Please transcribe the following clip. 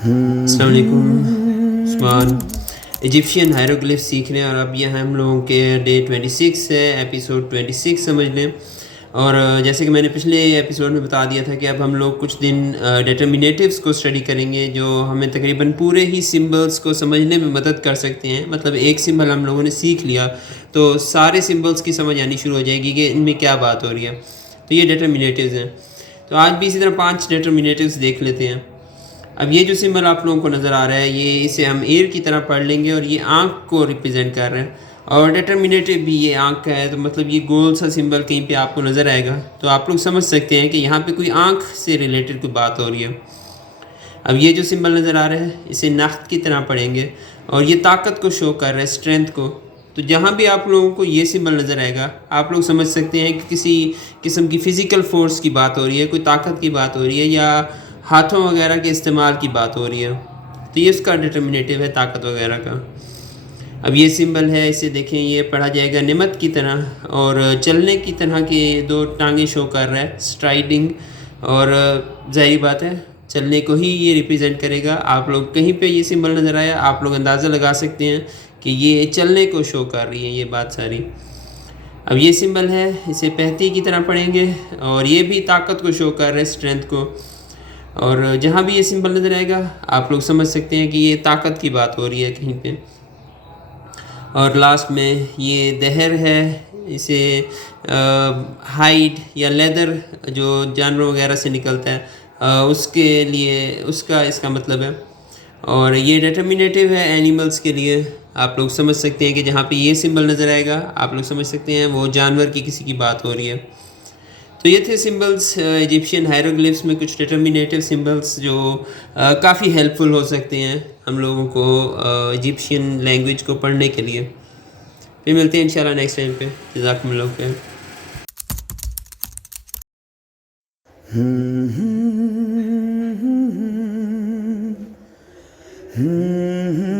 अस्सलाम वालेकुम उस्मान। इजिप्शियन हायरोग्लिफ सीख रहे हैं और अब यहाँ हम लोगों के डे 26 है, एपिसोड 26 समझ लें। और जैसे कि मैंने पिछले एपिसोड में बता दिया था कि अब हम लोग कुछ दिन डिटर्मिनेटिव्स को स्टडी करेंगे जो हमें तकरीबन पूरे ही सिंबल्स को समझने में मदद कर सकते हैं। मतलब एक सिंबल हम लोगों ने सीख लिया तो सारे सिंबल्स की समझ आनी शुरू हो जाएगी कि इनमें क्या बात हो रही है। तो ये डिटर्मिनेटिव्स हैं। तो आज भी इसी तरह 5 डिटर्मिनेटिव्स देख लेते हैं। अब ये जो सिंबल आप लोगों को नज़र आ रहा है ये इसे हम एयर की तरह पढ़ लेंगे और ये आँख को रिप्रेजेंट कर रहे हैं और डिटर्मिनेटिव भी ये आँख का है। तो मतलब ये गोल सा सिंबल कहीं पे आपको नज़र आएगा तो आप लोग समझ सकते हैं कि यहाँ पे कोई आँख से रिलेटेड कोई बात हो रही है। अब ये जो सिंबल नज़र आ रहा है इसे नख्त की तरह पढ़ेंगे और ये ताकत को शो कर रहा है, स्ट्रेंथ को। तो जहाँ भी आप लोगों को ये सिंबल नज़र आएगा आप लोग समझ सकते हैं कि किसी किस्म की फ़िज़िकल फोर्स की बात हो रही है, कोई ताकत की बात हो रही है या हाथों वगैरह के इस्तेमाल की बात हो रही है। तो ये उसका डिटर्मिनेटिव है, ताकत वगैरह का। अब ये सिंबल है, इसे देखें, ये पढ़ा जाएगा निमत की तरह और चलने की तरह के दो टांगे शो कर रहा है, स्ट्राइडिंग। और ज़ाहिर बात है चलने को ही ये रिप्रेजेंट करेगा। आप लोग कहीं पे ये सिंबल नज़र आया आप लोग अंदाज़ा लगा सकते हैं कि ये चलने को शो कर रही है ये बात सारी। अब ये सिंबल है, इसे पहती की तरह पढ़ेंगे और ये भी ताकत को शो कर रहा है, स्ट्रेंथ को। और जहाँ भी ये सिंबल नज़र आएगा आप लोग समझ सकते हैं कि ये ताकत की बात हो रही है कहीं पे। और लास्ट में ये दहर है, इसे हाइड या लेदर जो जानवरों वगैरह से निकलता है उसके लिए उसका इसका मतलब है। और ये डिटर्मिनेटिव है एनिमल्स के लिए। आप लोग समझ सकते हैं कि जहाँ पे ये सिंबल नज़र आएगा आप लोग समझ सकते हैं वो जानवर की किसी की बात हो रही है। तो ये थे सिंबल्स इजिप्शियन हायरोग्लिफ्स में कुछ डिटर्मिनेटिव सिंबल्स जो काफ़ी हेल्पफुल हो सकते हैं हम लोगों को इजिप्शियन लैंग्वेज को पढ़ने के लिए। फिर मिलते हैं इंशाल्लाह नेक्स्ट टाइम पे। जज़ाकुमुल्लाह खैर। Hmm.